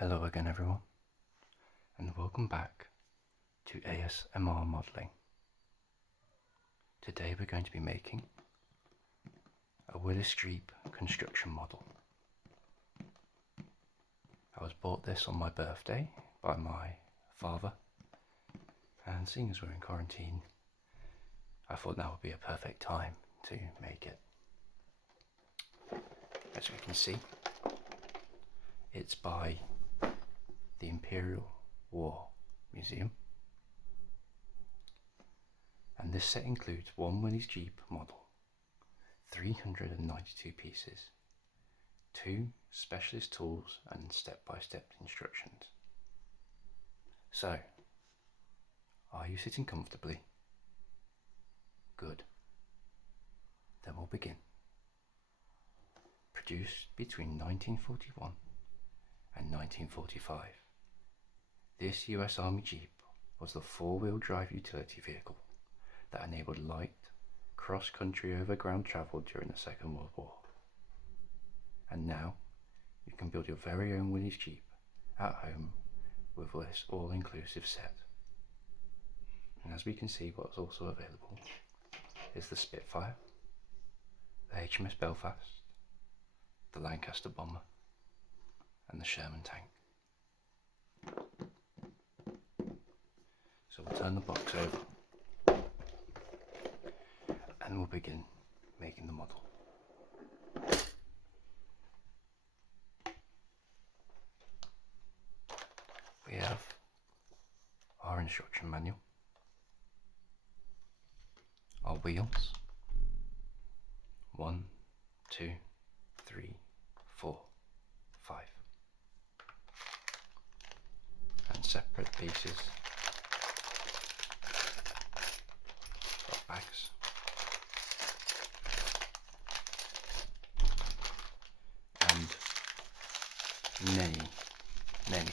Hello again everyone, and welcome back to ASMR modelling. Today we're going to be making a Willy construction model. I was bought this on my birthday by my father, and seeing as we're in quarantine, I thought that would be a perfect time to make it. As we can see, it's by the Imperial War Museum, and this set includes one Willy's Jeep model, 392 pieces, 2 specialist tools and step-by-step instructions. So, are you sitting comfortably? Good. Then we'll begin. Produced between 1941 and 1945. This US Army Jeep was the four-wheel drive utility vehicle that enabled light, cross-country overground travel during the Second World War. And now, you can build your very own Willy's Jeep at home with this all-inclusive set. And as we can see, what's also available is the Spitfire, the HMS Belfast, the Lancaster Bomber, and the Sherman tank. So we'll turn the box over and we'll begin making the model. We have our instruction manual, our wheels, 1, 2, 3, 4, 5, and separate pieces of bags, and many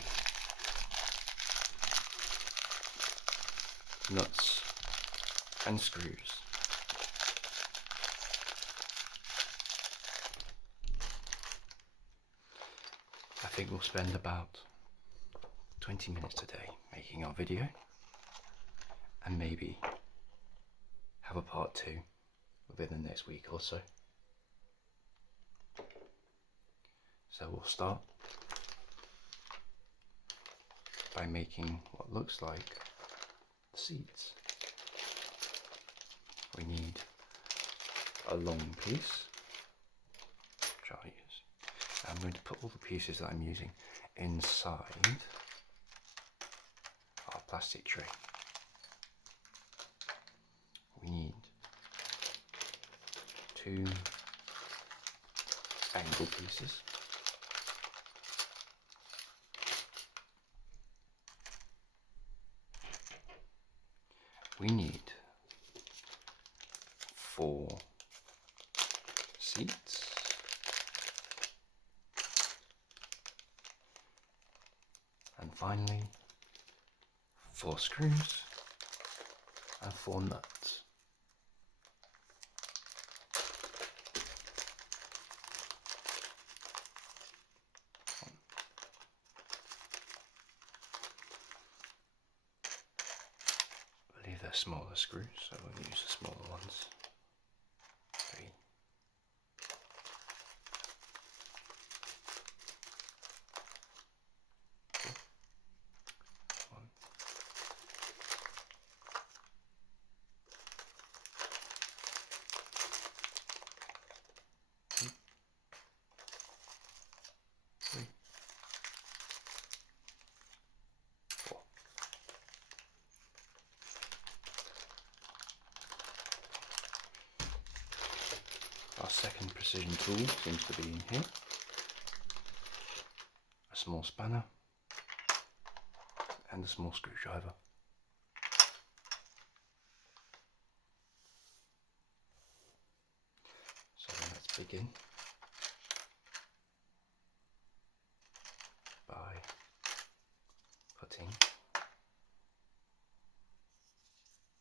nuts and screws. I think we'll spend about 20 minutes today making our video, and maybe have a part 2 within the next week or so. So we'll start by making what looks like the seats. We need a long piece, which I'll use. I'm going to put all the pieces that I'm using inside our plastic tray. We need 2 angle pieces. We need 4 seats. And finally, 4 screws and 4 nuts. I believe they're smaller screws, so we'll use the smaller ones. 3. 1. 2. 3. 4. Our second precision tool seems to be in here. A small spanner and a small screwdriver. So let's begin by putting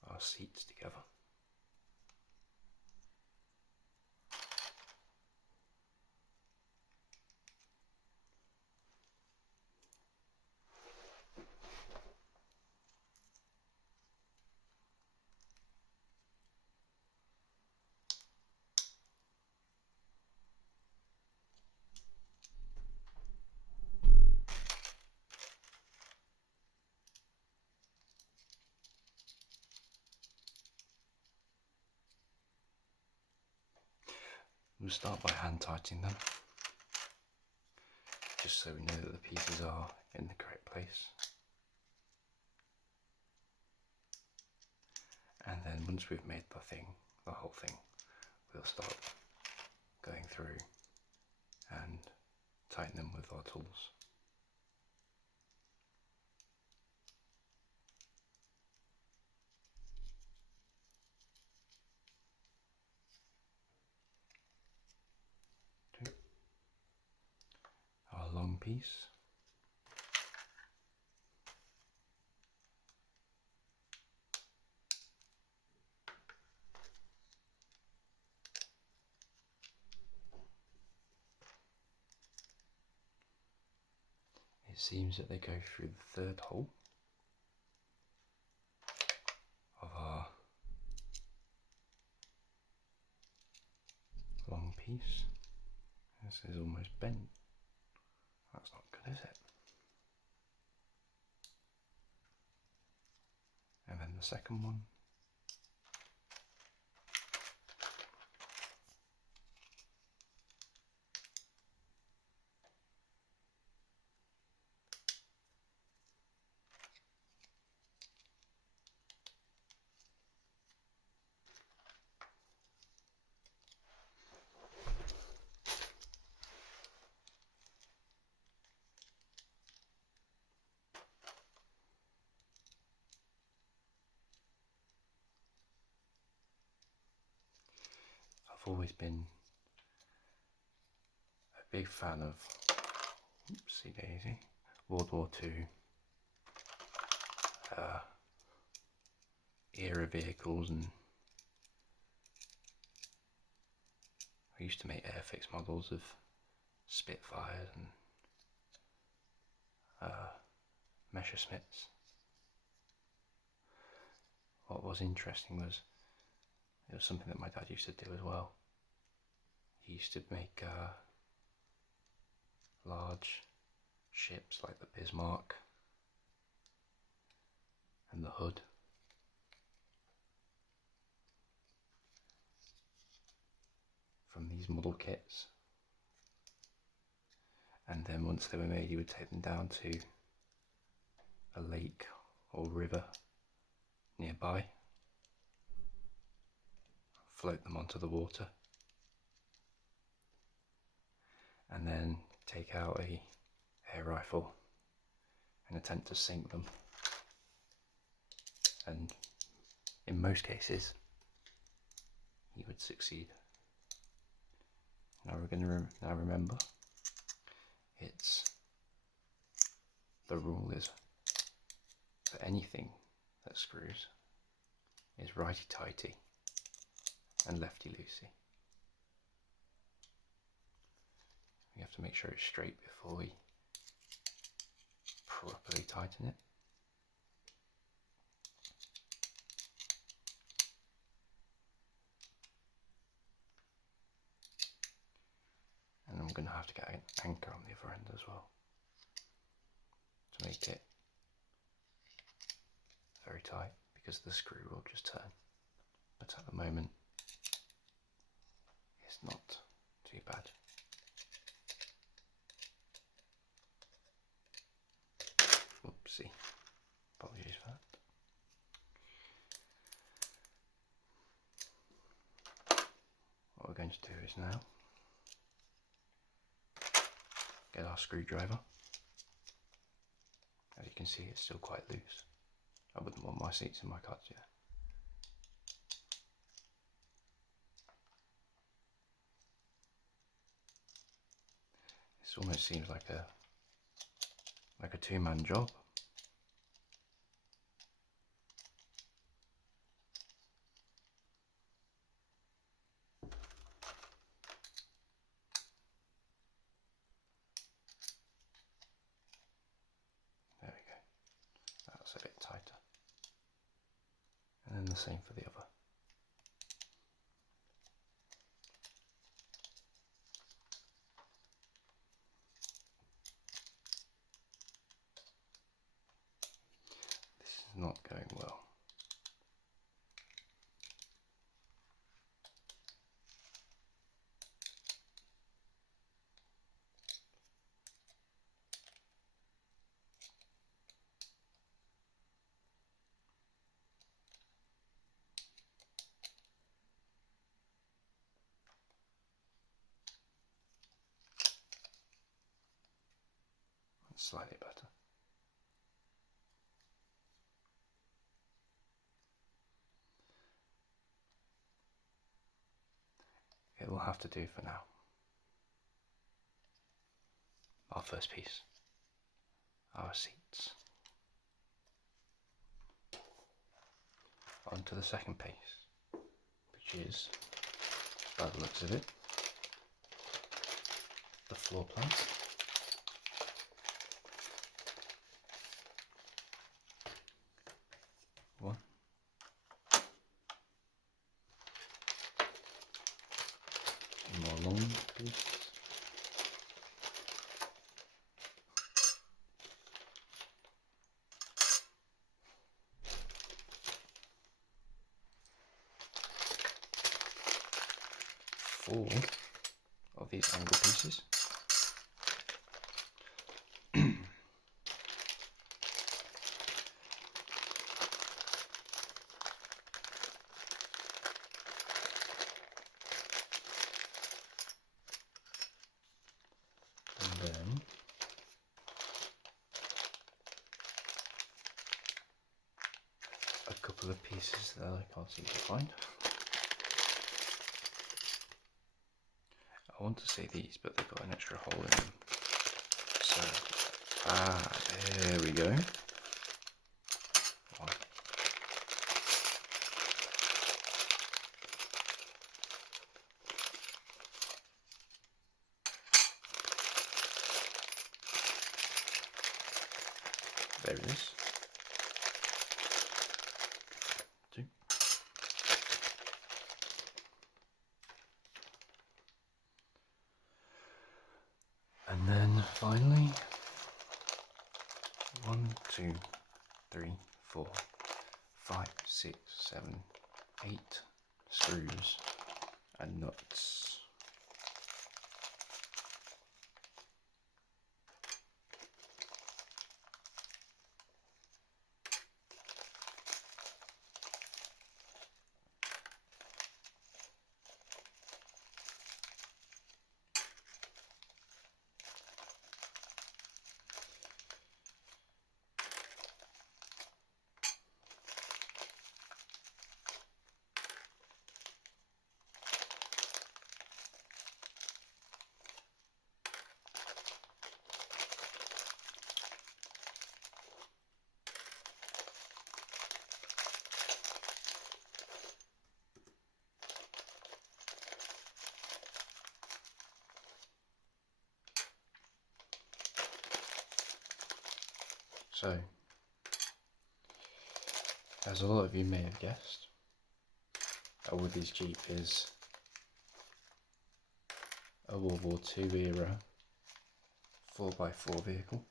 our seats together. We'll start by hand tightening them, just so we know that the pieces are in the correct place. And then once we've made the whole thing, we'll start going through and tighten them with our tools. Our long piece. It seems that they go through the third hole of our long piece. This is almost bent. That's not good, is it? And then the second one. I've always been a big fan of, oopsie daisy, World War II era vehicles, and I used to make airfix models of Spitfires and Messerschmitts. What was interesting was it was something that my dad used to do as well. He used to make large ships like the Bismarck and the Hood. From these model kits, and then once they were made he would take them down to a lake or river nearby, float them onto the water, and then take out a air rifle and attempt to sink them, and in most cases he would succeed. Now we're going to remember, it's the rule is for anything that screws is righty-tighty and lefty-loosey. We have to make sure it's straight before we properly tighten it. And I'm going to have to get an anchor on the other end as well to make it very tight, because the screw will just turn. But at the moment it's not too bad. Oopsie, apologies for that. What we're going to do is now get our screwdriver. As you can see, it's still quite loose. I wouldn't want my seats in my cuts yet. This almost seems like a two-man job. There we go. That's a bit tighter. And then the same for the other. This is not going well. slightly better. It will have to do for now. Our first piece, our seats. On to the second piece, which is, by the looks of it, the floor plan. One. A more long piece. Four of these angle pieces. And then a couple of pieces that I can't seem to find. I want to say these, but they've got an extra hole in them. So, there we go. One. There it is. Two. And then finally, 1, 2, 3, 4, 5, 6, 7, 8 screws and nuts. So, as a lot of you may have guessed, a Willy's Jeep is a World War II era 4x4 vehicle.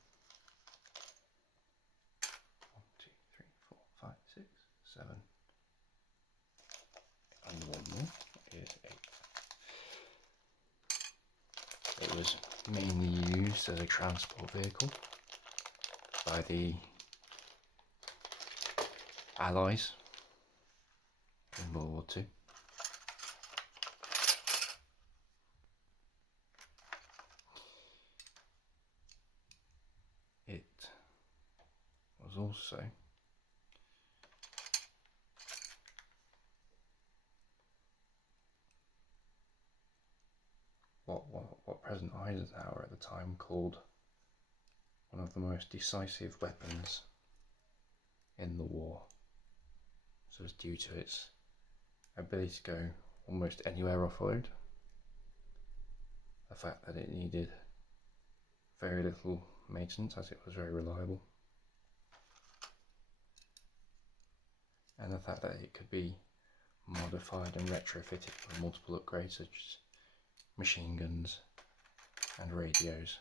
1, 2, 3, 4, 5, 6, 7, and one more is 8. It was mainly used as a transport vehicle by the Allies in World War II. It was also what President Eisenhower at the time called one of the most decisive weapons in the war. So it's due to its ability to go almost anywhere off-road, the fact that it needed very little maintenance as it was very reliable, and the fact that it could be modified and retrofitted with multiple upgrades such as machine guns and radios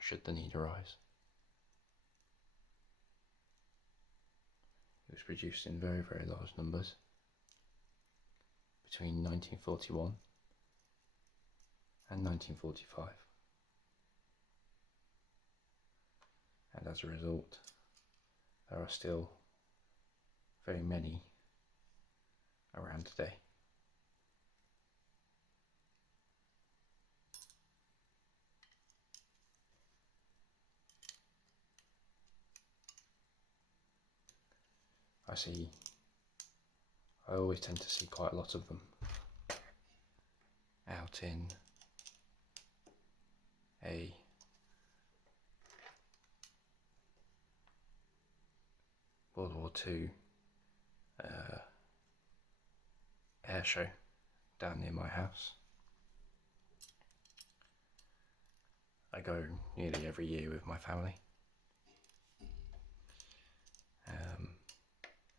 should the need arise. It was produced in very, very large numbers between 1941 and 1945, and as a result there are still very many around today. I always tend to see quite a lot of them out in a World War II air show down near my house. I go nearly every year with my family,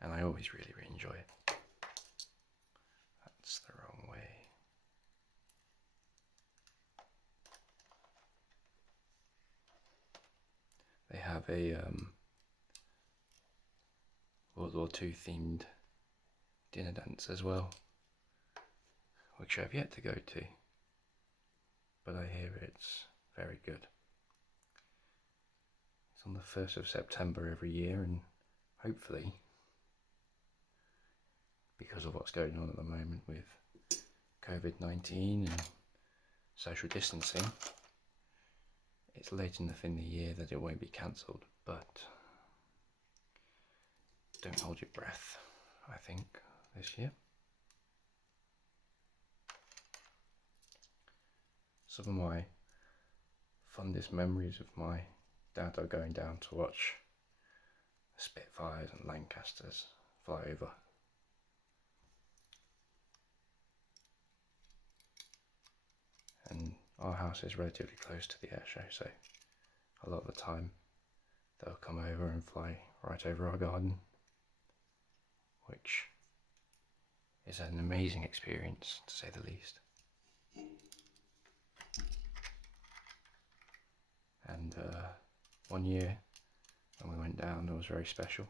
and I always really enjoy it. That's the wrong way. They have a World War II themed dinner dance as well, which I've yet to go to, but I hear it's very good. It's on the 1st of September every year, and hopefully, because of what's going on at the moment with COVID-19 and social distancing, it's late enough in the year that it won't be cancelled, but don't hold your breath, I think, this year. Some of my fondest memories of my dad are going down to watch the Spitfires and Lancasters fly over. And our house is relatively close to the air show, so a lot of the time they'll come over and fly right over our garden, which is an amazing experience, to say the least. And one year when we went down, it was very special.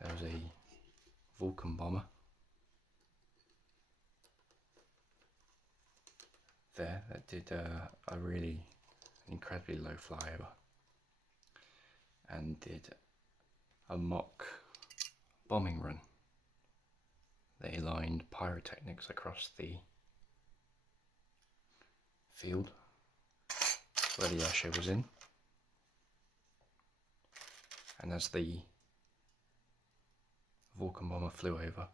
There was a Vulcan bomber there that did a really incredibly low flyover and did a mock bombing run. They lined pyrotechnics across the field where the airshow was in, and as the Vulcan bomber flew over,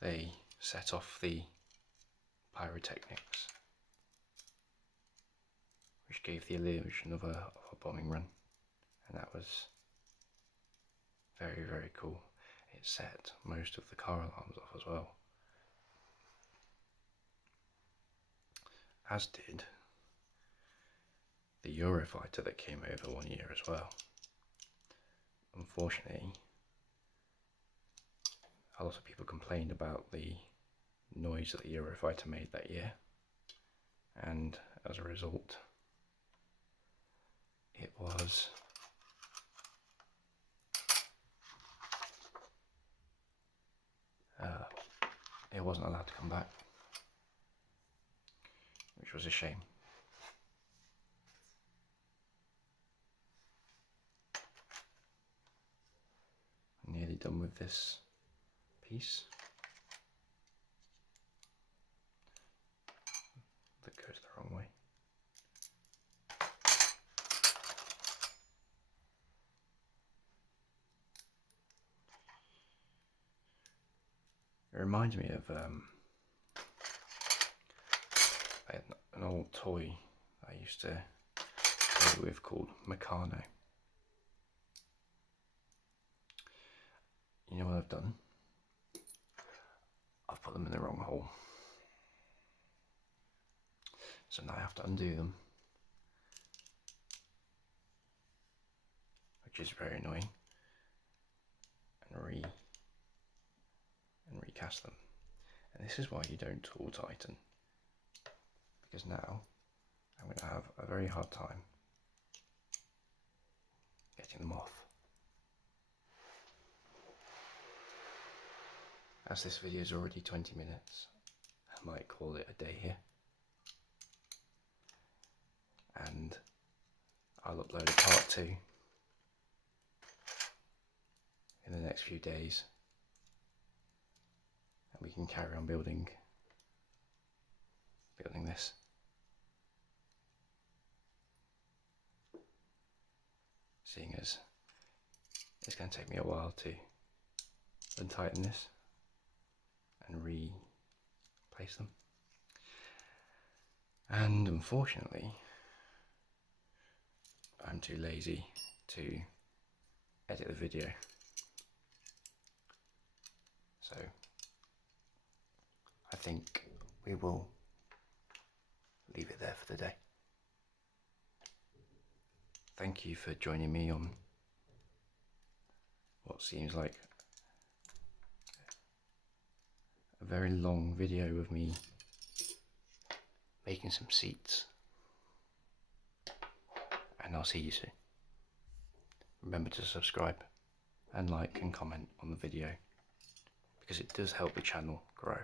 they set off the pyrotechnics, which gave the illusion of a bombing run, and that was very, very cool. It set most of the car alarms off as well, as did the Eurofighter that came over one year as well. Unfortunately, a lot of people complained about the noise that the Eurofighter made that year, and as a result, it wasn't allowed to come back, which was a shame. I'm nearly done with this piece that goes the wrong way. It reminds me of an old toy I used to play with called Meccano. You know what I've done? I've put them in the wrong hole. So now I have to undo them, which is very annoying, and recast them. And this is why you don't tool tighten, because now I'm going to have a very hard time getting them off. As this video is already 20 minutes, I might call it a day here, and I'll upload a part 2 in the next few days, and we can carry on building this. Seeing as it's going to take me a while to untighten this and replace them. And unfortunately, I'm too lazy to edit the video. So I think we will leave it there for today. Thank you for joining me on what seems like a very long video of me making some seats. And I'll see you soon. Remember to subscribe and like and comment on the video, because it does help the channel grow.